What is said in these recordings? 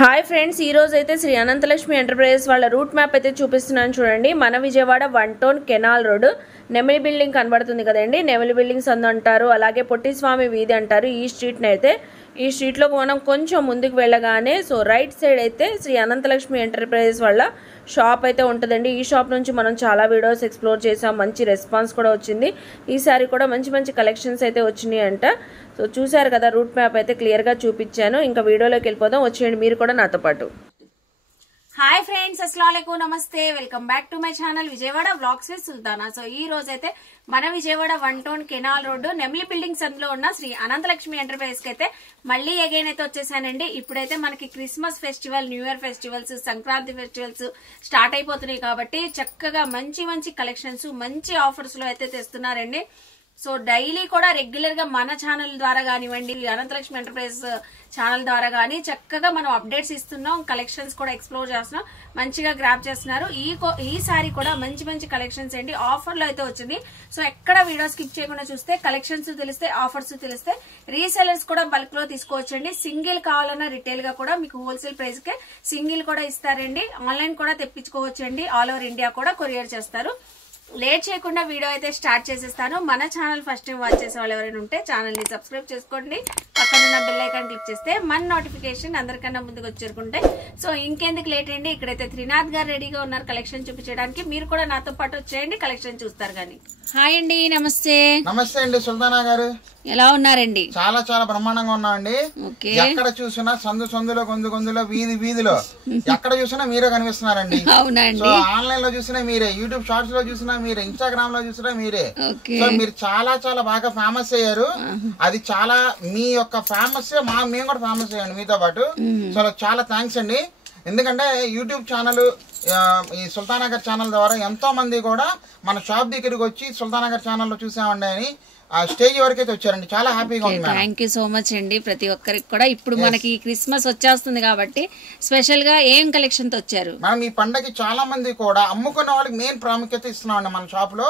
Hi friends, ఈ రోజు అయితే శ్రీ అనంతలక్ష్మి ఎంటర్ప్రైజెస్ వాళ్ళ రూట్ మ్యాప్ అయితే చూపిస్తున్నాను చూడండి. మన Vijayawada 1 town canal road Nemili building కనబడుతుంది కదండి. నెమిలి బిల్డింగ్స్ అంటారు, అలాగే పొట్టిస్వామి వీధి అంటారు. ఈ స్ట్రీట్ని అయితే ఈ స్ట్రీట్లో మనం కొంచెం ముందుకు వెళ్ళగానే రైట్ సైడ్ అయితే శ్రీ అనంతలక్ష్మి ఎంటర్ప్రైజెస్ వాళ్ళ షాప్ అయితే ఉంటుందండి. ఈ షాప్ నుంచి మనం చాలా వీడియోస్ ఎక్స్ప్లోర్ చేసాం, మంచి రెస్పాన్స్ కూడా వచ్చింది. ఈసారి కూడా మంచి మంచి కలెక్షన్స్ అయితే వచ్చినాయి అంట. చూసారు కదా, రూట్ మ్యాప్ అయితే క్లియర్గా చూపించాను. ఇంకా వీడియోలోకి వెళ్ళిపోదాం, వచ్చేయండి మీరు కూడా నాతో పాటు. హాయ్ ఫ్రెండ్స్, అస్సలాముఅలైకుం, నమస్తే, welcome back to my channel Vijayawada vlogs with Sultana. ఈ రోజు అయితే మన Vijayawada 1 town canal road Nemili buildings అందులో ఉన్న శ్రీ అనంతలక్ష్మి ఎంటర్ప్రైజెస్ కి అయితే మళ్ళీ అగైన్ అయితే వచ్చేసానండి. ఇప్పుడైతే మనకి Christmas festival, new year festivals, Sankranti festivals start అయిపోతున్నాయి కాబట్టి చక్కగా మంచి మంచి కలెక్షన్స్, మంచి ఆఫర్స్ లో అయితే తెస్తున్నారండి. డైలీ కూడా రెగ్యులర్ గా మన ఛానల్ ద్వారా కానివ్వండి, అనంతలక్ష్మి ఎంటర్ప్రైజెస్ ఛానల్ ద్వారా కానీ చక్కగా మనం అప్డేట్స్ ఇస్తున్నాం, కలెక్షన్స్ కూడా ఎక్స్ప్లోర్ చేస్తున్నాం, మంచిగా గ్రాప్ చేస్తున్నారు. ఈసారి కూడా మంచి మంచి కలెక్షన్స్ ఏంటి ఆఫర్ లో అయితే వచ్చింది. ఎక్కడ వీడియో స్కిప్ చేయకుండా చూస్తే కలెక్షన్స్ తెలిస్తే, ఆఫర్స్ తెలిస్తే, రీసెలర్స్ కూడా బల్క్ లో తీసుకోవచ్చండి. సింగిల్ కావాలన్నా రిటైల్ గా కూడా మీకు హోల్సేల్ ప్రైస్ కే సింగిల్ కూడా ఇస్తారండి. ఆన్లైన్ కూడా తెప్పించుకోవచ్చండి, ఆల్ ఓవర్ ఇండియా కూడా కొరియర్ చేస్తారు. లేట్ చేయకుండా వీడియో అయితే స్టార్ట్ చేసేస్తాను. మన ఛానల్ ఫస్ట్ టైం వాచ్ చేసే వాళ్ళు ఎవరైనా ఉంటే ఛానల్ ని సబ్స్క్రైబ్ చేసుకోండి, పక్కనున్న బెల్ ఐకాన్ క్లిక్ చేస్తే మన నోటిఫికేషన్ అందరికన్నా ముందుకు వచ్చేరుకుంటే. ఇంకెందుకు లేట్ అండి, ఇక్కడైతే త్రినాథ్ గారు రెడీగా ఉన్నారు కలెక్షన్ చూపించడానికి. మీరు కూడా నాతో పాటు వచ్చేయండి, కలెక్షన్ చూస్తారు కానీ. హాయ్ అండి, నమస్తే. నమస్తే అండి సుల్తానా గారు, ఎలా ఉన్నారండి? చాలా చాలా బ్రహ్మాండంగా ఉన్నామండి. ఎక్కడ చూసినా సందులో గొంతులో వీధిలో ఎక్కడ చూసినా మీరే కనిపిస్తున్నారండి. అవునండి. ఆన్లైన్ లో చూసినా మీరే, యూట్యూబ్ షార్ట్స్ లో చూసినా మీరే, ఇన్స్టాగ్రామ్ లో చూసినా మీరే. మీరు చాలా చాలా బాగా ఫేమస్ అయ్యారు. అది చాలా మీ యొక్క ఫేమస్, మేము కూడా ఫేమస్ అయ్యాను మీతో పాటు. చాలా థ్యాంక్స్ అండి. ఎందుకంటే యూట్యూబ్ ఛానల్, ఈ సుల్తానగర్ ఛానల్ ద్వారా ఎంతో మంది కూడా మన షాప్ దగ్గరికి వచ్చి సుల్తానగర్ ఛానల్లో చూసామండి అని ఆ స్టేజ్ వరకు అయితే వచ్చారండి. చాలా హ్యాపీగా ఉంది. థ్యాంక్ యూ సో మచ్ అండి ప్రతి ఒక్కరికి కూడా. ఇప్పుడు మనకి క్రిస్మస్ వచ్చేస్తుంది కాబట్టి స్పెషల్ గా ఏం కలెక్షన్ తో వచ్చారు? మనం ఈ పండగకి చాలా మంది కూడా అమ్ముకున్న వాళ్ళకి మెయిన్ ప్రాముఖ్యత ఇస్తున్నామండి మన షాప్ లో.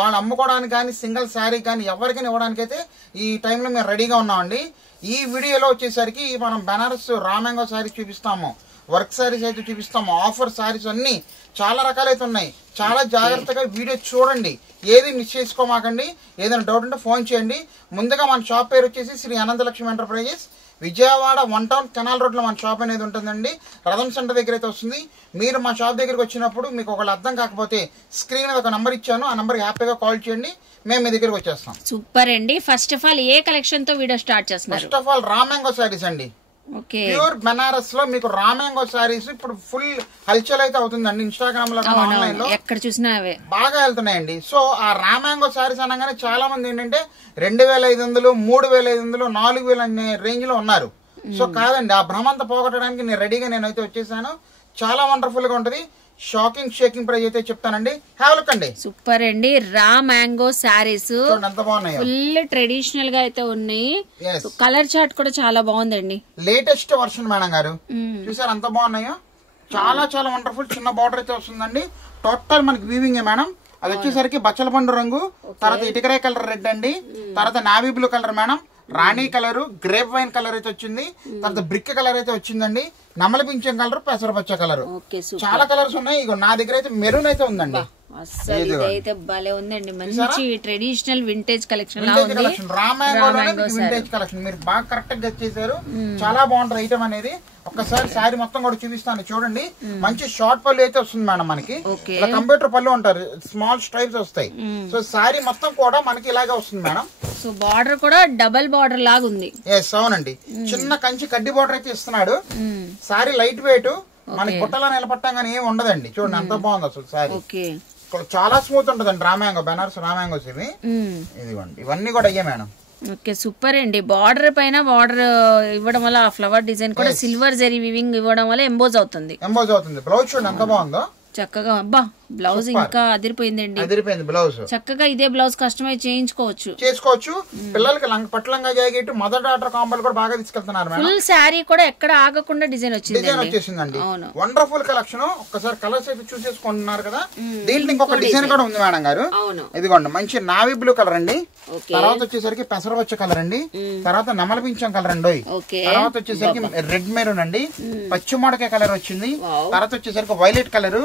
వాళ్ళు అమ్ముకోవడానికి కానీ, సింగిల్ శారీ కానీ ఎవరికైనా ఇవ్వడానికి అయితే ఈ టైంలో మేము రెడీగా ఉన్నామండి. ఈ వీడియోలో వచ్చేసరికి మనం బనారస్ రామ్యాంగో శారీ చూపిస్తాము, వర్క్ శారీస్ అయితే చూపిస్తాము, ఆఫర్ శారీస్ అన్ని చాలా రకాలైతే ఉన్నాయి. చాలా జాగ్రత్తగా వీడియో చూడండి, ఏది మిస్ చేసుకోమాకండి. ఏదైనా డౌట్ ఉంటే ఫోన్ చేయండి. ముందుగా మన షాప్ పేరు వచ్చేసి Shri Ananthalakshmi enterprises, Vijayawada 1 town canal road లో మన షాప్ అనేది ఉంటుందండి. రథం సెంటర్ దగ్గర అయితే వస్తుంది. మీరు మా షాప్ దగ్గరికి వచ్చినప్పుడు మీకు ఒకళ్ళు అర్థం కాకపోతే స్క్రీన్ మీద ఒక నంబర్ ఇచ్చాను, ఆ నంబర్ హ్యాపీగా కాల్ చేయండి, మేము మీ దగ్గరికి వచ్చేస్తాం. సూపర్ అండి. First of all A collection తో వీడియో స్టార్ట్ చేస్తున్నారు? First of all raw mango saris అండి. ప్యూర్ బనారస్ లో మీకు రామ్యాంగో శారీస్ ఇప్పుడు ఫుల్ హల్చల్ అయితే అవుతుందండి. ఇన్స్టాగ్రామ్ లో, ఆన్లైన్ లో ఎక్కడ చూసినా బాగా వెళ్తున్నాయండి. ఆ రామ్యాంగో శారీస్ అనగానే చాలా మంది ఏంటంటే 2500, 3500, 4000 అనే రేంజ్ లో ఉన్నారు. కాదండి, ఆ భ్రమంతా పోగొట్టడానికి నేను రెడీగా నేనైతే వచ్చేసాను. చాలా వండర్ఫుల్ గా ఉంటది. షాకింగ్ షేకింగ్ ప్రైస్ అయితే చెప్తానండి. హ్యావ్ లుక్ అండి. సూపర్ అండి. రా మ్యాంగో శారీస్ ఎంత బాగున్నాయి, ఫుల్ ట్రెడిషనల్ గా అయితే ఉన్నాయి. కలర్ చార్ట్ కూడా చాలా బాగుందండి. లేటెస్ట్ వర్షన్ మేడం గారు, చూసారు ఎంత బాగున్నాయో. చాలా చాలా వండర్ఫుల్. చిన్న బార్డర్ అయితే వస్తుందండి. టోటల్ మనకి వీవింగ్ మేడం. అది వచ్చేసరికి బచ్చల పండు రంగు, తర్వాత ఇటుకరాయ కలర్ రెడ్ అండి, తర్వాత నావీ బ్లూ కలర్ మేడం, రాణి కలర్, గ్రేప్ వైన్ కలర్ అయితే వచ్చింది, తర్వాత బ్రిక్ కలర్ అయితే వచ్చిందండి, నమల పింఛం కలర్, పెసరపచ్చ కలర్, చాలా కలర్స్ ఉన్నాయి. ఇగో నా దగ్గర అయితే మెరూన్ అయితే ఉందండి. అసలు ఇదైతే భలే ఉందండి, మంచి traditional vintage collection. Vintage collection మీరు బాగా కరెక్ట్ గా చేశారు. చాలా బాగుంటుంది ఐటమ్ అనేది. ఒక్కసారి శారీ మొత్తం కూడా చూపిస్తాను చూడండి. మంచి షార్ట్ పళ్ళు అయితే వస్తుంది మేడం మనకి. ఇలా కంప్యూటర్ పళ్ళు అంటారు, స్మాల్ స్ట్రైప్స్ వస్తాయి. శారీ మొత్తం కూడా మనకి ఇలాగే వస్తుంది మేడం. బార్డర్ కూడా డబల్ బార్డర్ లాగా ఉంది. ఎస్, అవునండి. చిన్న కంచి కడ్డీ బార్డర్ అయితే ఇస్తున్నాడు. శారీ లైట్ వెయిట్, మనకి బుట్టలో నిలబట్టం కానీ ఏమి ఉండదండి. చూడండి ఎంత బాగుంది అసలు శారీ. చాలా స్మూత్ ఉంటదండి రామ్యాంగో, బనారస్ రామ్యాంగోస్ ఇవి. ఇదిగోండి, ఇవన్నీ కూడా అయ్యే మేడం. ఓకే, సూపర్ అండి. బార్డర్ పైన బార్డర్ ఇవ్వడం వల్ల ఆ ఫ్లవర్ డిజైన్ కూడా సిల్వర్ జరీ వివింగ్ ఇవ్వడం వల్ల ఎంబోజ్ అవుతుంది. బ్లౌజ్ చూడండి ఎంత బాగుందో, చక్కగా. అబ్బా బ్లౌజ్ ఇంకా అదిరిపోయిందండి, అదిరిపోయింది బ్లౌజ్. చక్కగా ఇదే బ్లౌజ్ కస్టమైజ్ చేసుకోవచ్చు. పిల్లలకి పట్లంగా జాకెట్ మదర్ డాటర్ కాంబోలు కూడా బాగా తీసుకెళ్తున్నారు మేడం. ఫుల్ శారీ కూడా ఎక్కడ ఆగకుండా డిజైన్ వచ్చేసిందండి. Wonderful collection. ఒక్కసారి కలర్స్ అయితే చూసేసుకుంటున్నారు కదా. దీంట్లో ఇంకొక డిజైన్ కూడా ఉంది మేడం గారు. ఇదిగోండి మంచి నావీ బ్లూ కలర్ అండి. తర్వాత వచ్చేసరికి పెసరవచ్చ కలర్ అండి. తర్వాత నెమలి పింఛం కలర్ అండి. తర్వాత వచ్చేసరికి రెడ్ మెరూన్ అండి. పచ్చిమాడకాయ కలర్ వచ్చింది. తర్వాత వచ్చేసరికి వైలెట్ కలర్.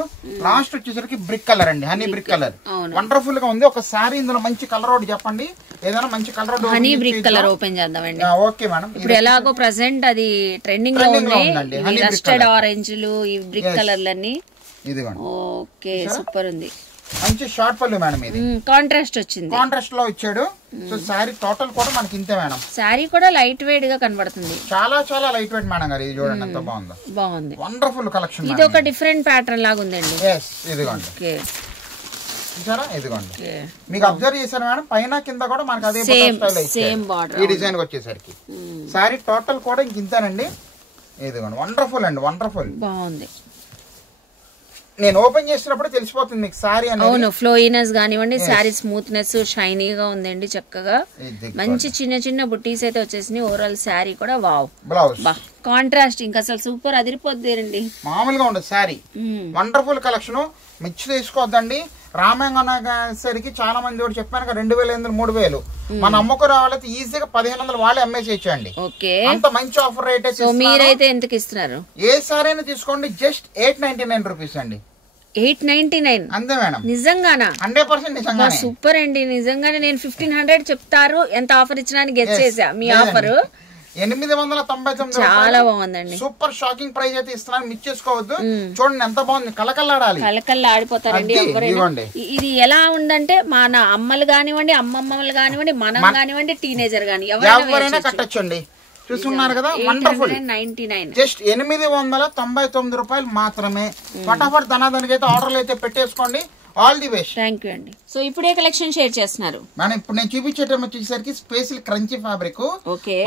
లాస్ట్ వచ్చేసరికి బ్రిక్ కలర్ అండి, హనీ బ్రిక్ కలర్. వండర్ఫుల్ గా ఉంది. ఒకసారి ఇందులో మంచి కలర్ ఒకటి చెప్పండి, ఏదైనా మంచి colour. Honey brick colour open చేద్దామండి. Okay madam. ఇప్పుడు ఎలాగో ప్రెసెంట్ అది ట్రెండింగ్ లో ఉంది. రస్టెడ్ ఆరెంజ్లు ఈ బ్రిక్ కలర్లన్నీ. ఇదిగోండి. ఓకే సూపర్ ఉంది. మంచి షార్ట్ పళ్ళు మేడం. ఇది కాంట్రాస్ట్ వచ్చింది, కాంట్రాస్ట్ లో ఇచ్చాడు. సో సారీ టోటల్ కూడా మనకి ఇంతే మేడం. సారీ కూడా లైట్ వెయిట్ గా కనబడుతుంది, చాలా చాలా లైట్ వెయిట్ మేడం గారు. ఇది చూడండి ఎంత బాగుందో. బాగుంది, వండర్ఫుల్ కలెక్షన్. ఇది ఒక డిఫరెంట్ ప్యాటర్న్ లాగా ఉందండి. ఇదిగోండి. ఓకే చూసారా, ఇదిగోండి. మీకు అబ్జర్వ్ చేశారు మేడం, పైన కింద కూడా మనకి అదే సేమ్ బార్డర్. ఈ డిజైన్ వచ్చేసరికి సారీ టోటల్ కూడా ఇంక ఇంతేనండి. ఇదిగోండి వండర్ఫుల్ అండి, వండర్ఫుల్ బాగుంది. నేను ఓపెన్ చేసినప్పుడు తెలిసిపోతుంది మీకు సారీ అనేది. అవును, ఫ్లోయినెస్ కానివ్వండి, సారీ స్మూత్నెస్ షైనీగా ఉందండి. చక్కగా మంచి చిన్న చిన్న బుట్టీస్ అయితే వచ్చేసినాయి. ఓవరాల్ సారీ కూడా వావ్. బ్లౌజ్ కాంట్రాస్ట్ ఇంకా అసలు సూపర్ అదిరిపోద్ది. మామూలుగా ఉండదు సారీ. Wonderful collection. మిక్స్ తీసుకోవద్దండి. రామాయణసరికి చాలా మంది కూడా చెప్పాను 2,500 3,000 మన అమ్మకు రావాలైతే ఈజీగా 1,500 వాళ్ళే అమ్మేసేయండి. అంత మంచి ఆఫర్ రేట్. మీరైతే ఎంతకి ఇస్తున్నారు? ఏ సారీ అయినా తీసుకోండి, జస్ట్ 899 రూపీస్ అండి. 899 అంతే మేడం. నిజంగానా? 100% నిజంగా. సూపర్ అండి, నిజంగానే. నేను 1500 చెప్తారు ఎంత ఆఫర్ ఇచ్చినా గెస్ చేసా. మీ ఆఫర్ 899 చాలా బాగుందండి. సూపర్ షాకింగ్ ప్రైస్ అయితే ఇస్తున్నాను, మిస్ చేసుకోవద్దు. చూడండి ఎంత బాగుంది, కలకల్లాడాలి. కలకల్లాడిపోతారండి ఎవరైనా. ఇది ఎలా ఉందంటే మన అమ్మలు కానివ్వండి, అమ్మమ్మలు కానివ్వండి, మనం కానివ్వండి, టీనేజర్ గాని ఎవరైనా కట్టొచ్చండి. చూస్తున్నారు కదా, వండర్ఫుల్. 899 జస్ట్ 899 రూపాయలు మాత్రమే. ఫటాఫట్ ధనాదానికి అయితే ఆర్డర్లు అయితే పెట్టేసుకోండి. All the best. Thank you అండి. సో ఇప్పుడే కలెక్షన్ షేర్ చేస్తున్నారు మేడం. ఇప్పుడు నేను చూపించేటం వచ్చేసరికి special crunchy fabric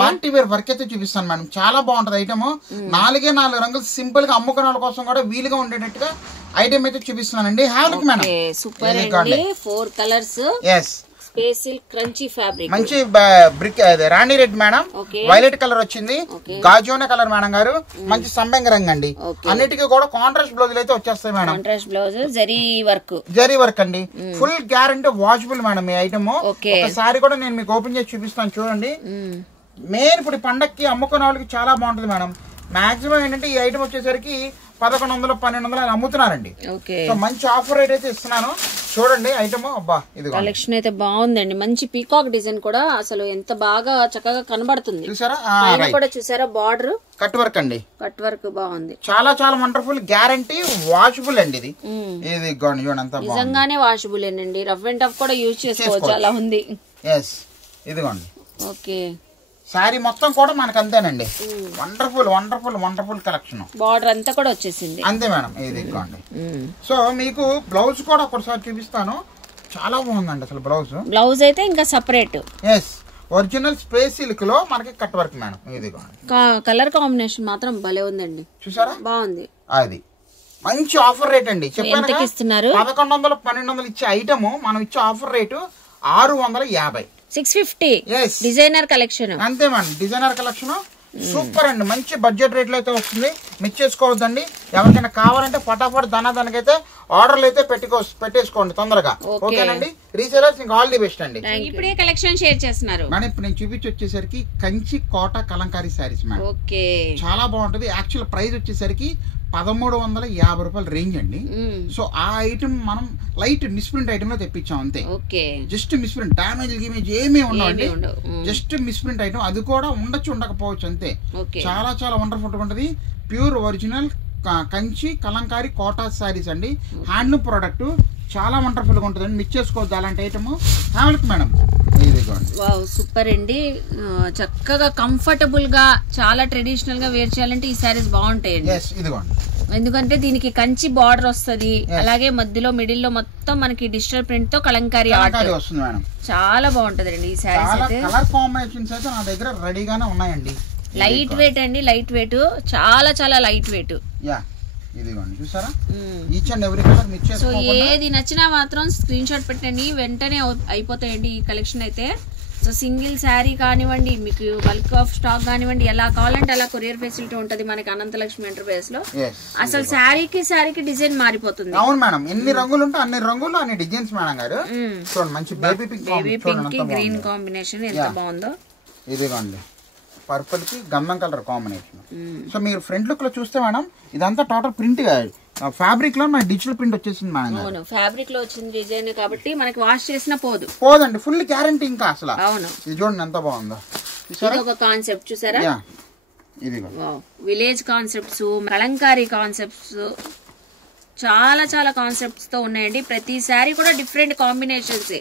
party wear work అయితే చూపిస్తాను మేడం. చాలా బాగుంటది ఐటమ్. 4 రంగులు సింపుల్ గా అమ్ముకునే వాళ్ళ కోసం కూడా వీలుగా ఉండేటట్టుగా ఐటమ్ అయితే చూపిస్తున్నానండి. Have madam. సూపర్ అండి. 4 colours. Yes, special crunchy fabric. మంచి బ్రిక్ రాణి రెడ్ మేడం. వైలెట్ కలర్ వచ్చింది. గాజోనా కలర్ మేడం గారు. మంచి సంబెంగ రంగు అండి. అన్నిటికీ కూడా కాంట్రాస్ట్ బ్లౌజులు అయితే వచ్చేస్తాయి madam. Contrast blouse, zari work అండి. ఫుల్ గ్యారంటీ వాషబుల్ మేడం ఈ ఐటమ్. ఒకసారి కూడా నేను మీకు ఓపెన్ చేసి చూపిస్తాను చూడండి. మెయిన్ ఇప్పుడు పండక్కి అమ్ముకునే వాళ్ళకి చాలా బాగుంటుంది మేడం. మాక్సిమం ఏంటంటే ఈ ఐటమ్ వచ్చేసరికి 1100 1200 అమ్ముతున్నారండి. సో మంచి ఆఫర్ రేట్ అయితే ఇస్తున్నాను. చూడండి ఐటమ్. అబ్బా, ఇది కలెక్షన్ అయితే బాగుందండి. మంచి పీకాక్ డిజైన్ కూడా అసలు ఎంత బాగా చక్కగా కనబడుతుంది. చూసారా, కూడా చూసారా బార్డర్ కట్ వర్క్ అండి. కట్ వర్క్ బాగుంది. చాలా చాలా వండర్ఫుల్, గ్యారంటీ వాషబుల్ అండి. ఇది ఇది చూడండి నిజంగానే వాషబుల్ అండి. రఫ్ అండ్ టఫ్ కూడా యూజ్ చేసుకోవచ్చు, అలా ఉంది. ఎస్, ఇదిగోండి. ఓకే, సారీ మొత్తం కూడా మనకు అంతేనండి. Wonderful wonderful wonderful collection. Border అంతా కూడా వచ్చేసింది. అంతే మేడం. ఇది ఇదిగోండి. సో మీకు బ్లౌజ్ కూడా ఒకసారి చూపిస్తాను. చాలా బాగుందండి అసలు బ్లౌజ్. బ్లౌజ్ అయితే ఇంకా separate. Yes, original space silk లో మనకి కట్ వర్క్ మేడం. ఇదిగోండి. కలర్ కాంబినేషన్ మాత్రం భలే ఉందండి. చూసారా, బాగుంది. అది మంచి ఆఫర్ రేట్ అండి. చెప్పాను 1100 1200 ఇచ్చే ఐటమ్ మనం ఇచ్చే ఆఫర్ రేటు 650. 650 designer collection. అంతే మేడం, డిజైనర్ కలెక్షన్. సూపర్ అండి. మంచి బడ్జెట్ రేట్లో అయితే వస్తుంది. మిస్ చేసుకోవద్దండి. ఎవరికైనా కావాలంటే ఫటాఫట్ దానికైతే ఆర్డర్లు అయితే పెట్టేసుకోండి తొందరగా. ఓకేనండి. రీసేలర్స్ ఇంకా ఆల్ ది బెస్ట్ అండి. ఇప్పుడే కలెక్షన్ షేర్ చేస్తున్నారు మేడం. ఇప్పుడు నేను చూపించి వచ్చేసరికి కంచి కోట కలంకారీ శారీస్ మేడం. ఓకే, చాలా బాగుంటది. యాక్చువల్ ప్రైస్ వచ్చేసరికి 1350 రూపాయల రేంజ్ అండి. సో ఆ ఐటమ్ మనం లైట్ మిస్ప్రింట్ ఐటమ్ లో తెప్పించాం అంతే. జస్ట్ మిస్ప్రింట్, డామేజ్ గిమేజ్ ఏమీ ఉండవండి. జస్ట్ మిస్ప్రింట్ ఐటమ్, అది కూడా ఉండొచ్చు ఉండకపోవచ్చు అంతే. చాలా చాలా వండర్ఫుల్ ఉంటది. Pure original Kanchi Kalamkari Kota saris అండి. Handloom product. చాలా వండర్ఫుల్ గా ఉంటుందండి. మిస్ చేసుకోవద్దు అలాంటి ఐటమ్. ఫ్యామిలీకి మేడం. వావ్, సూపర్ అండి. చక్కగా కంఫర్టబుల్ గా చాలా ట్రెడిషనల్ గా వేర్ చేయాలంటే ఈ సారీస్ బాగుంటాయండి. ఎందుకంటే దీనికి కంచి బార్డర్ వస్తుంది. అలాగే మధ్యలో మిడిల్ లో మొత్తం మనకి డిజిటల్ ప్రింట్ తో కలంకారీ ఆర్ట్ వస్తుంది మేడం. చాలా బాగుంటది అండి ఈ సారీస్ అయితే. కలర్ కాంబినేషన్స్ అయితే నా దగ్గర రెడీగానే ఉన్నాయండి. లైట్ వెయిట్ అండి, లైట్ వెయిట్, చాలా చాలా లైట్ వెయిట్. ఇదిగోండి చూసారా each and every colour mix so ఏది నచ్చినా మాత్రం స్క్రీన్ షాట్ పెట్టండి, వెంటనే అయిపోతాయండి ఈ కలెక్షన్ అయితే. సో సింగిల్ శారీ కానివ్వండి, మీకు బల్క్ ఆఫ్ స్టాక్ కానివ్వండి, ఎలా కావాలంటే అలా కొరియర్ ఫెసిలిటీ ఉంటుంది మనకి అనంతలక్ష్మి ఎంటర్ప్రైజెస్ లో. అసలు శారీకి డిజైన్ మారిపోతుంది. అవును మేడం, ఎన్ని రంగులు ఉంటే అన్ని రంగులు అన్ని డిజైన్స్ మేడం గారు. చూడండి మంచి బేబీ పింక్ కి గ్రీన్ కాంబినేషన్ ఎంత బాగుందో. ఇదిగోండి పర్పుల్ కి గంధం కలర్ కాంబినేషన్. సో మీరు ఫ్రంట్ లుక్ లో చూస్తే మేడం ఇదంతా టోటల్ ప్రింట్ ఫ్యాబ్రిక్ లో మన డిజిటల్ ప్రింట్ వచ్చేసింది మేడం. అవును, ఫ్యాబ్రిక్ లో వచ్చిన డిజైన్ కాబట్టి మనకి వాష్ చేసినా పోదండి, ఫుల్ గ్యారంటీ ఇంకా అసలు. అవును, ఇది చూడండి ఎంత బాగుందో. ఇది ఒక కాన్సెప్ట్ చూసారా, ఇది విలేజ్ కాన్సెప్ట్స్, కలంకారీ కాన్సెప్ట్స్, చాలా చాలా కాన్సెప్ట్స్ తో ఉన్నాయండి. ప్రతి సారీ కూడా different combinations,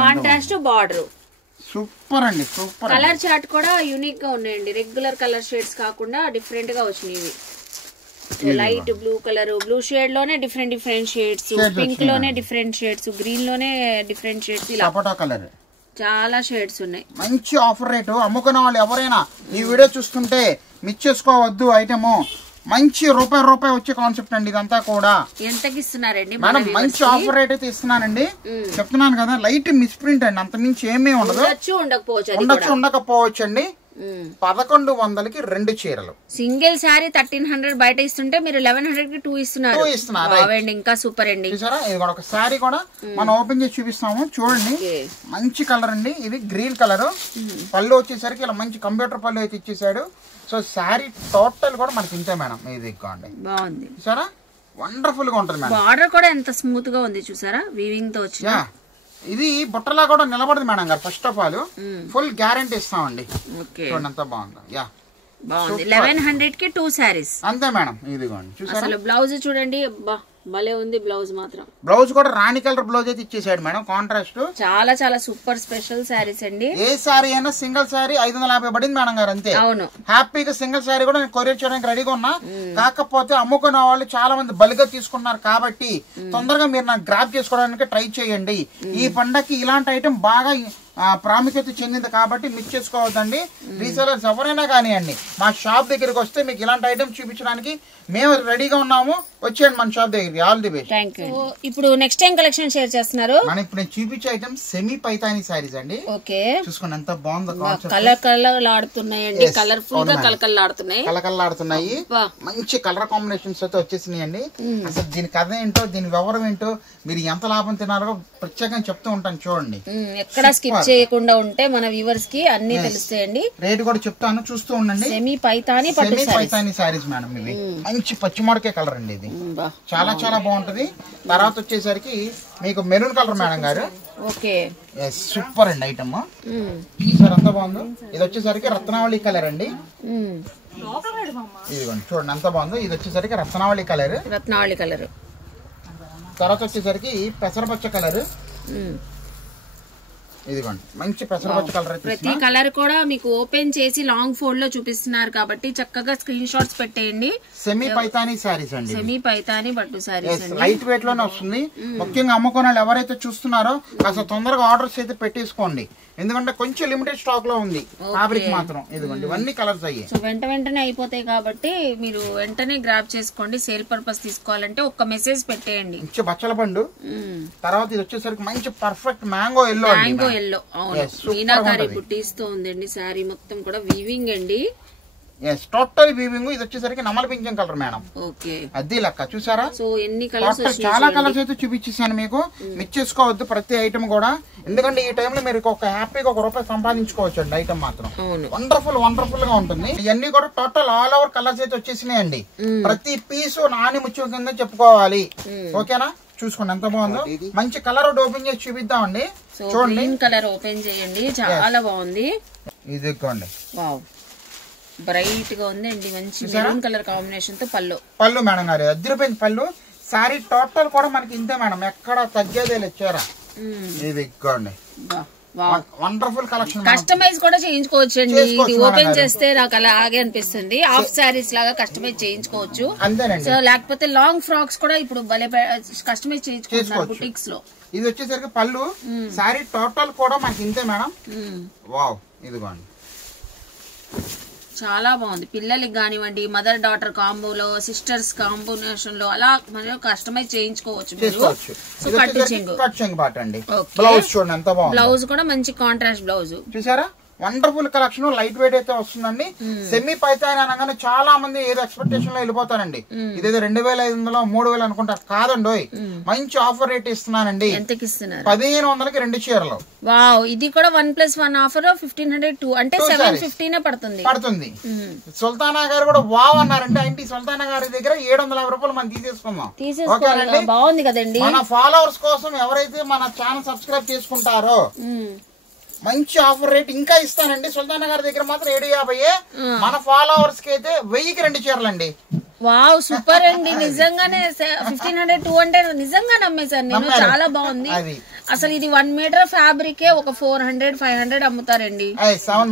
contrast border. Super అండి, సూపర్. కలర్ చార్ట్ కూడా యూనిక్ గా ఉన్నాయండి, రెగ్యులర్ కలర్ షేడ్స్ కాకుండా డిఫరెంట్ గా వచ్చినాయి. Light blue colour, blue shade లోనే డిఫరెంట్ షేడ్స్, పింక్ లోనే డిఫరెంట్ షేడ్స్, గ్రీన్ లోనే డిఫరెంట్ షేడ్స్, ఇలా కలర్ చాలా షేడ్స్ ఉన్నాయి. మంచి ఆఫర్ రేటు. అమ్ముకున్న వాళ్ళు ఎవరైనా ఈ వీడియో చూస్తుంటే మిస్ చేసుకోవద్దు. ఐటమ్ మంచి రూపాయి వచ్చే కాన్సెప్ట్ అండి ఇదంతా కూడా. ఎంతకి ఇస్తున్నారండి మేడం? మంచి ఆఫర్ రేట్ అయితే ఇస్తున్నానండి, చెప్తున్నాను కదా. లైట్ మిస్ ప్రింట్ అండి, అంత మించి ఏమీ ఉండదు. ఉండకపోవచ్చు అండి. 1100కి 2 చీరలు. సింగిల్ శారీ 1300 బయట ఇస్తుంటే మీరు 1100 కి 2 ఇస్తున్నారు. ఇంకా సూపర్ అండి. చూసారా, ఇది కూడా ఒక శారీ కూడా మనం ఓపెన్ చేసి చూపిస్తాము. చూడండి మంచి కలర్ అండి, ఇది గ్రీన్ కలర్. పళ్ళు వచ్చేసరికి ఇలా మంచి కంప్యూటర్ పళ్ళు అయితే ఇచ్చేసాడు. సో శారీ టోటల్ కూడా మనకి ఇంతే మేడం. ఇది బాగుంది చూసారా, వండర్ఫుల్ గా ఉంటుంది మేడం. బార్డర్ కూడా ఎంత స్మూత్ గా ఉంది చూసారా, వీవింగ్ తో వచ్చిన. ఇది బుట్టలా కూడా నిలబడదు మేడం గారు. First of all full guarantee ఇస్తామండి. చూడండి ఎంత బాగుందో. 1100 కి 2 సారీస్ అంతే మేడం. ఇదిగోండి చూసారా. అసలు బ్లౌజ్ చూడండి, భలే ఉంది బ్లౌజ్ మాత్రం. బ్లౌజ్ కూడా రాణి కలర్ బ్లౌజ్ అయితే ఇచ్చేసాడు మేడం, కాంట్రాస్ట్. చాలా చాలా సూపర్ స్పెషల్ సారీస్ అండి. ఏ సారీ అయినా సింగిల్ సారీ 550 పడింది మేడం గారు అంతే. అవును, హ్యాపీగా సింగిల్ సారీ కూడా నేను కొరియర్ చేయడానికి రెడీగా ఉన్నా. కాకపోతే అమ్ముకున్న వాళ్ళు చాలా మంది బల్గా తీసుకున్నారు కాబట్టి తొందరగా మీరు నాకు గ్రాప్ చేసుకోవడానికి ట్రై చేయండి. ఈ పండగకి ఇలాంటి ఐటమ్ బాగా ప్రాముఖ్యత చెందింది కాబట్టి మిస్ చేసుకోవద్దండి. రీసెలర్స్ ఎవరైనా కానివ్వండి, మా షాప్ దగ్గరికి వస్తే మీకు ఇలాంటి ఐటమ్ చూపించడానికి మేము రెడీగా ఉన్నాము. వచ్చేయండి మన షాప్ దగ్గరికి. All the best. ఇప్పుడు నెక్స్ట్ టైం కలెక్షన్ షేర్ చేస్తున్నారు. మనం ఇప్పుడు నేను చూపించే ఐటమ్ సెమీ పైతాని సారీస్ అండి. ఓకే, చూసుకోండి ఎంత బాగుందో. కలర్ ఆడుతున్నాయండి, కలర్ఫుల్ గా కలకల్లాడుతున్నాయి. మంచి కలర్ కాంబినేషన్స్ అయితే వచ్చేసినాయండి. అసలు దీని కథ ఏంటో, దీని వివరం ఏంటో, మీరు ఎంత లాభం తినారో ప్రత్యేకంగా చెప్తూ ఉంటాను. చూడండి, ఎక్కడ స్కిప్ చేయకుండా ఉంటే మన వ్యూవర్స్ కి అన్ని తెలుస్తాయండి. రేట్ కూడా చెప్తాను, చూస్తూ ఉండండి. Semi Paithani saris madam. ఇవి మంచి పచ్చిమాడకే కలర్ అండి. ఇది చాలా చాలా బాగుంటది. తర్వాత వచ్చేసరికి మీకు మెరూన్ కలర్ మేడం గారు. ఓకే, సూపర్ అండి ఐటమ్. సార్ ఎంత బాగుందో. ఇది వచ్చేసరికి రత్నావళి కలర్ అండి. ఇదిగోండి చూడండి ఎంత బాగుందో. ఇది వచ్చేసరికి రత్నావళి కలర్. తర్వాత వచ్చేసరికి పెసరపచ్చ కలర్. ఇదిగోండి మంచి పెసరపచ్చ కలర్. ప్రతి కలర్ కూడా మీకు ఓపెన్ చేసి లాంగ్ ఫోల్డ్ లో చూపిస్తున్నారు కాబట్టి చక్కగా స్క్రీన్ షాట్స్ పెట్టేయండి. సెమీ పైతాని సారీస్ అండి. సెమీ పైతాని పట్టు సారీస్ లైట్ వెయిట్ లోనే వస్తుంది. ముఖ్యంగా అమ్ముకునే వాళ్ళు ఎవరైతే చూస్తున్నారో కాస్త తొందరగా ఆర్డర్స్ అయితే పెట్టేసుకోండి, ఎందుకంటే కొంచెం లిమిటెడ్ స్టాక్ లో ఉంది ఫ్యాబ్రిక్ మాత్రం. ఇదిగోండి ఇవన్నీ కలర్స్ అయ్యాయి. సో వెంటనే అయిపోతాయి కాబట్టి మీరు వెంటనే గ్రాబ్ చేసుకోండి. సేల్ పర్పస్ తీసుకోవాలంటే ఒక్క మెసేజ్ పెట్టేయండి. మంచి బచ్చల పండు. తర్వాత ఇది వచ్చేసరికి మంచి పర్ఫెక్ట్ మ్యాంగో ఎల్లో. ఎల్లో, అవును, మీనాకారి బుట్టీస్ తో ఉందండి సారీ మొత్తం కూడా వీవింగ్ అండి. Total weaving. ఇది వచ్చేసరికి నమల పింఛం కలర్ మేడం. ఓకే, అది లెక్క చూసారా. సో ఎన్ని కలర్స్, చాలా కలర్స్ అయితే చూపించేసాను మీకు. మిస్ చేసుకోవద్దు ప్రతి ఐటమ్ కూడా, ఎందుకంటే ఈ టైంలో మీరు ఒక హ్యాపీగా ₹1 సంపాదించుకోవచ్చు అండి. ఐటమ్ మాత్రం వండర్ఫుల్ గా ఉంటుంది. ఇవన్నీ కూడా టోటల్ ఆల్ ఓవర్ కలర్స్ అయితే వచ్చేసినాయండి. ప్రతి పీసు నాని ముత్యం కింద చెప్పుకోవాలి. ఓకేనా, చూసుకోండి ఎంత బాగుందో. మంచి కలర్ ఓపెన్ చేసి చూపిద్దామండి. చూడండి కలర్ ఓపెన్ చేయండి, చాలా బాగుంది. ఇది బ్రైట్ గా ఉంది అండి. మంచి మెరూన్ కలర్ కాంబినేషన్ తో పళ్ళు మేడం గారు. అదిరిపోయింది పళ్ళు. సారీ టోటల్ కూడా మనకి ఇంతే మేడం, ఎక్కడ తగ్గేదే లేచారా. ఇది వండర్ఫుల్ కలెక్షన్. కస్టమైజ్ కూడా చేయించుకోవచ్చు అండి. ఇది ఓపెన్ చేస్తే నాకు అలాగే అనిపిస్తుంది. హాఫ్ సారీస్ లాగా కస్టమైజ్ చేయించుకోవచ్చు. సో లేకపోతే లాంగ్ ఫ్రాక్స్ కూడా ఇప్పుడు భలే కస్టమైజ్ చేయించుకోవచ్చు బుటిక్స్ లో. ఇది వచ్చేసరికి పళ్ళు. సారీ టోటల్ కూడా మనకి ఇంతే మేడం. వావ్, ఇదిగోండి చాలా బాగుంది. పిల్లలకి కానివ్వండి, మదర్ డాటర్ కాంబోలో, సిస్టర్స్ కాంబినేషన్ లో అలా మనం కస్టమైజ్ చేయించుకోవచ్చు. సో కట్ చెంగు పాట అండి. బ్లౌజ్ చూడండి ఎంత బాగుంది. బ్లౌజ్ కూడా మంచి కాంట్రాస్ట్ బ్లౌజ్ చూసారా, వండర్ఫుల్ కలెక్షన్, లైట్ వెయిట్ అయితే వస్తుందండి. సెమీ పైతాని అనగానే చాలా మంది ఏదో ఎక్స్పెక్టేషన్ లో వెళ్ళిపోతారండి. ఇదేదో 2500 3000 అనుకుంటారు. కాదండి, మంచి ఆఫర్ రేట్ ఇస్తున్నానండి. ఎంతకి ఇస్తున్నారు? 1500కి 2 చీరలు. వావ్, ఇది కూడా 1+1 ఆఫర్ 1502 అంటే 750 పడుతుంది. సుల్తానా గారు కూడా వావ్ అన్నారంటే ఏంటి, సుల్తానా గారి దగ్గర 750 రూపాయలు మనం తీసేసుకుందాం. బాగుంది కదండి. మన ఫాలోవర్స్ కోసం ఎవరైతే మన ఛానల్ సబ్స్క్రైబ్ చేసుకుంటారో మంచి ఆఫర్ రేట్ ఇంకా ఇస్తానండి. సుల్తానా గారి దగ్గర మాత్రం 750. మన ఫాలోవర్స్ కి అయితే 1000కి 2 చీరలండి. వావ్, సూపర్ అండి. నిజంగానే 1502 అంటే నిజంగా నమ్మేశాను నేను. చాలా బాగుంది అసలు. ఇది 1 మీటర్ ఫ్యాబ్రిక్ ఒక 400-500 అమ్ముతారండి.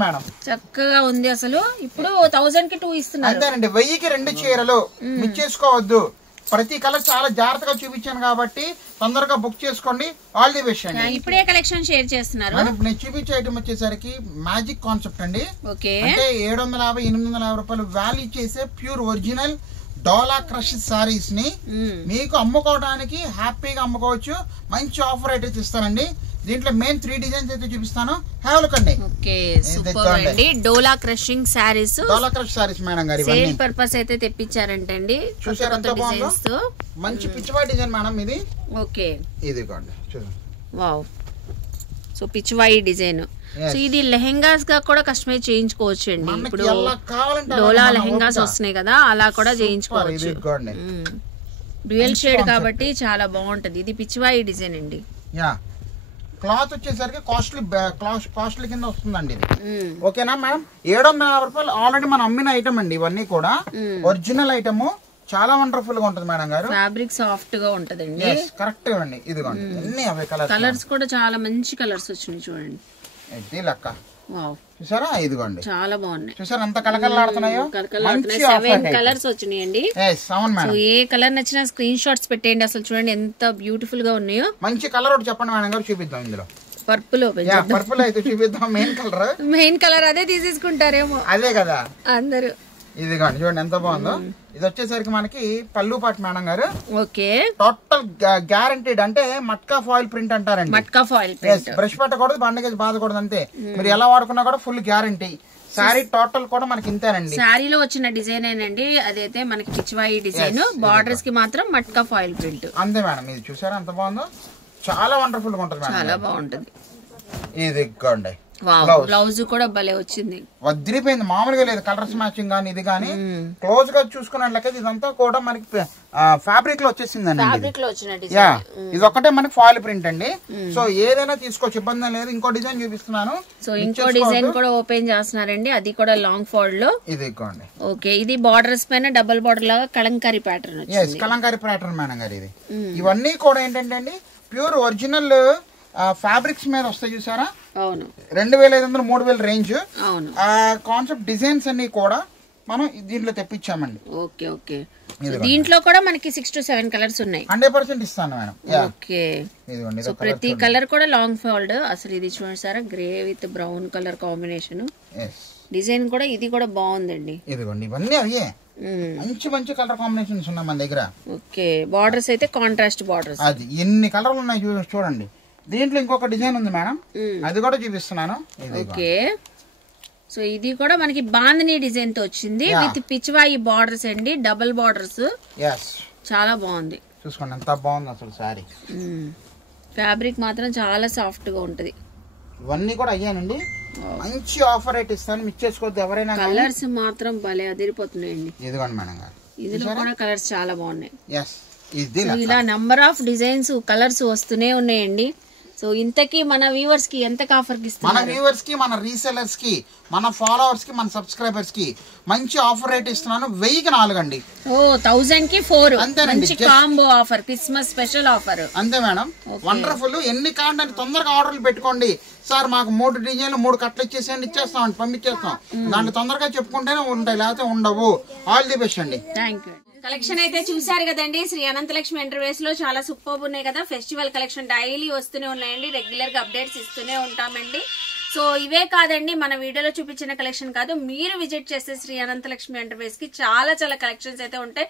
మేడం చక్కగా ఉంది అసలు. ఇప్పుడు 1000కి 2 ఇస్తున్నారు. అంతేనండి, 1000కి 2 చీరలు. మిస్ చేసుకోవద్దు. ప్రతి కలర్ చాలా జాగ్రత్తగా చూపించాను కాబట్టి తొందరగా బుక్ చేసుకోండి. ఆల్ ది బెస్ట్ అండి. ఇప్పుడే కలెక్షన్ షేర్ చేస్తున్నారు. నేను చూపించే ఐటమ్ వచ్చేసరికి మ్యాజిక్ కాన్సెప్ట్ అండి. ఓకే, అంటే 750-850 రూపాయలు వాల్యూ చేసే ప్యూర్ ఒరిజినల్ డోలా క్రష్ సారీస్ ని మీకు అమ్ముకోవడానికి హ్యాపీగా అమ్ముకోవచ్చు. మంచి ఆఫర్ అయితే ఇస్తానండి. దీంట్లో మెయిన్ 3 డిజైన్స్ అయితే చూపిస్తాను. హ్యావ్ లుక్ అండి. ఓకే, సూపర్ అండి. డోలా క్రషింగ్ సారీస్, డోలా క్రష్ సారీస్ మేడం గారు సేల్ పర్పస్ అయితే తెప్పించారంటండి. చూసారు ఎంత బాగుందో. మంచి పిచ్చివాయి డిజైన్ మేడం ఇది. ఓకే, ఇదిగోండి చూడండి. Wow, so పిచ్చివాయి design. సో ఇది లెహెంగాస్ గా కూడా కస్టమైజ్ చేయించుకోవచ్చు అండి. ఇప్పుడు డోలా లెహెంగాస్ వస్తున్నాయి కదా, అలా కూడా చేయించుకోవచ్చు. డ్యూయల్ షేడ్ కాబట్టి చాలా బాగుంటది. ఇది పిచ్చివాయి డిజైన్ అండి. క్లాత్ వచ్చేసరికి కాస్ట్లీ కింద వస్తుందండి ఇది. ఓకేనా మేడం, 750 రూపాయలు ఆల్రెడీ మనం అమ్మిన ఐటమ్ అండి. ఇవన్నీ కూడా ఒరిజినల్ ఐటమ్, చాలా వండర్ఫుల్ గా ఉంటుంది మేడం గారు. ఫ్యాబ్రిక్ సాఫ్ట్ గా ఉంటదండి. కరెక్ట్ గా అండి. ఇదిగోండి అన్ని అవే కలర్స్ కూడా చాలా మంచి కలర్స్ వచ్చినాయి చూడండి. లెక్క చూసారా, ఇదిగోండి చాలా బాగున్నాయి. చూసారా ఎంత కలకలాడుతున్నాయో. 7 కలర్స్ వచ్చినాయండి. ఏ కలర్ నచ్చినా స్క్రీన్ షాట్స్ పెట్టేయండి. అసలు చూడండి ఎంత బ్యూటిఫుల్ గా ఉన్నాయో. మంచి కలర్ ఒకటి చెప్పండి మేడం గారు, చూపిద్దాం. ఇందులో పర్పుల్ అయితే చూపిద్దాం. మెయిన్ కలర్ అదే తీసేసుకుంటారేమో. అదే కదా అందరూ. ఇదిగోండి చూడండి ఎంత బాగుందో. ఇది వచ్చేసరికి మనకి పళ్ళు పాటు మేడం గారు. Okay, total guaranteed. అంటే మట్కా ఫాయిల్ ప్రింట్ అంటారండి. Matka foil print. బ్రష్ పెట్టకూడదు, బండకేసి బాధకూడదు, అంతే. మీరు ఎలా వాడుకున్నా కూడా ఫుల్ గ్యారంటీ. సారీ టోటల్ కూడా మనకి ఇంతేనండి. సారీలో వచ్చిన డిజైన్ ఏనండి అదైతే మనకి పిచ్చివాయి డిజైన్. బార్డర్స్ కి మాత్రం మట్కా ఫాయిల్ ప్రింట్. అంతే మేడం. ఇది చూసారా ఎంత బాగుందో. చాలా వండర్ఫుల్ గా ఉంటుంది. చాలా బాగుంటది. ఇది ఇగ్గండి. బ్లౌజ్ కూడా భలే వచ్చింది. వదిలిపోయింది, మామూలుగా లేదు. కలర్స్ మ్యాచింగ్ గానీ ఇది గానీ క్లోజ్ గా చూసుకున్నట్లయితే ఇదంతా కూడా మనకి ఫ్యాబ్రిక్ లో వచ్చేసిందండి. ఇది ఒకటే మనకి ఫాయిల్ ప్రింట్ అండి. సో ఏదైనా తీసుకోవచ్చు, ఇబ్బంది లేదు. ఇంకో డిజైన్ చూపిస్తున్నాను. సో ఇంకో డిజైన్ కూడా ఓపెన్ చేస్తున్నారండి. అది కూడా లాంగ్ ఫోల్డ్ లో. ఇది ఓకే, ఇది బార్డర్స్ పైన డబుల్ బార్డర్ లాగా Kalamkari pattern. Kalamkari pattern madam గారు ఇది. ఇవన్నీ కూడా ఏంటంటే అండి ప్యూర్ ఒరిజినల్ ఫ్యాబ్రిక్స్ మీద వస్తాయి చూసారా. అవును, 2500-3000 రేంజ్. అవును, ఆ కాన్సెప్ట్ డిజైన్స్ అన్ని కూడా మనం దీంట్లో తెప్పించామండి. Okay okay. దీంట్లో కూడా మనకి 6 to 7 కలర్స్ ఉన్నాయి. 100% ఇస్తాను మేడం. ఓకే, సో ప్రతి కలర్ కూడా లాంగ్ ఫోల్డ్. అసలు ఇది చూడండి sir, grey with brown colour combination. Design కూడా ఇది కూడా బాగుందండి. ఇదిగోండి ఇవన్నీ అయ్యే మంచి మంచి కలర్ కాంబినేషన్స్ ఉన్నాయి మన దగ్గర. ఓకే, బార్డర్స్ అయితే కాంట్రాస్ట్ బార్డర్స్. అది ఎన్ని కలర్లు ఉన్నాయి చూడండి. దీంట్లో ఇంకొక డిజైన్ ఉంది మేడం, అది కూడా చూపిస్తున్నాను. ఓకే, సో ఇది కూడా మనకి బాందిని డిజైన్ తో వచ్చింది విత్ పిచ్చివాయి బార్డర్స్ అండి, డబుల్ బార్డర్స్. చాలా బాగుంది. చూసుకోండి ఎంత బాగుంది అసలు సారీ. ఫ్యాబ్రిక్ మాత్రం చాలా సాఫ్ట్ గా ఉంటది. ఇవన్నీ కూడా అయ్యానండి. మంచి ఆఫర్ రేట్ ఇస్తాను, మిస్ చేసుకోవద్దు ఎవరైనా. కలర్స్ మాత్రం భలే అదిరిపోతున్నాయండి. ఇదిగోండి మేడం గారు, ఇందులో కూడా కలర్స్ చాలా బాగున్నాయి. ఇది ఇలా నంబర్ ఆఫ్ డిజైన్స్ కలర్స్ వస్తూనే ఉన్నాయండి. సో ఇంతకీ మన వ్యూవర్స్ కి ఎంత ఆఫర్ కి ఇస్తున్నారు? మన వ్యూవర్స్ కి, మన రీసెలర్స్ కి, మన ఫాలోవర్స్ కి, మన సబ్స్క్రైబర్స్ కి మంచి ఆఫర్ రేట్ ఇస్తున్నాను. 1000కి 4 అండి. 1000 కి 4. మంచి combo offer, Christmas special offer. అంతే మేడం, వండర్ఫుల్. ఎన్ని కావాలంటే తొందరగా ఆర్డర్లు పెట్టుకోండి. సార్ మాకు 3 డిజైన్లు 3 కట్లు ఇచ్చేసేయండి, ఇచ్చేస్తాం, పంపించేస్తాం. దాంట్లో తొందరగా చెప్పుకుంటేనే ఉంటాయి, లేకపోతే ఉండవు. ఆల్ ది బెస్ట్ అండి. Thank you. కలెక్షన్ అయితే చూసారు కదండి. శ్రీ అనంతలక్ష్మి ఎంటర్ప్రైజెస్ లో చాలా సూపర్ ఉన్నాయి కదా. ఫెస్టివల్ కలెక్షన్ డైలీ వస్తూనే ఉన్నాయండి. రెగ్యులర్ గా అప్డేట్స్ ఇస్తూనే ఉంటామండి. సో ఇవే కాదండి, మన వీడియోలో చూపించిన కలెక్షన్ కాదు, మీరు విజిట్ చేస్తే శ్రీ అనంతలక్ష్మి ఎంటర్ప్రైజ్ కి చాలా చాలా కలెక్షన్స్ అయితే ఉంటాయి.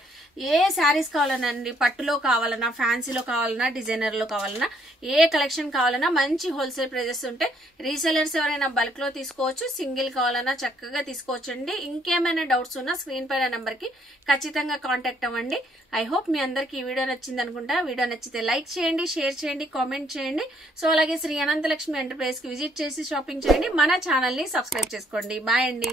ఏ శారీస్ కావాలనండి, పట్టులో కావాలన్నా, ఫ్యాన్సీలో కావాలన్నా, డిజైనర్ లో కావాలన్నా, ఏ కలెక్షన్ కావాలన్నా మంచి హోల్సేల్ ప్రైజెస్ ఉంటాయి. రీసెలర్స్ ఎవరైనా బల్క్ లో తీసుకోవచ్చు, సింగిల్ కావాలన్నా చక్కగా తీసుకోవచ్చు అండి. ఇంకేమైనా డౌట్స్ ఉన్నా స్క్రీన్ పైన నెంబర్ కి ఖచ్చితంగా కాంటాక్ట్ అవ్వండి. ఐ హోప్ మీ అందరికి ఈ వీడియో నచ్చింది అనుకుంటా. వీడియో నచ్చితే లైక్ చేయండి, షేర్ చేయండి, కామెంట్ చేయండి. సో అలాగే శ్రీ అనంతలక్ష్మి ఎంటర్ప్రైజ్ కి విజిట్ చేసి షాపింగ్ చేయండి. మన ఛానల్ ని సబ్స్క్రైబ్ చేసుకోండి. బాయ్ అండి.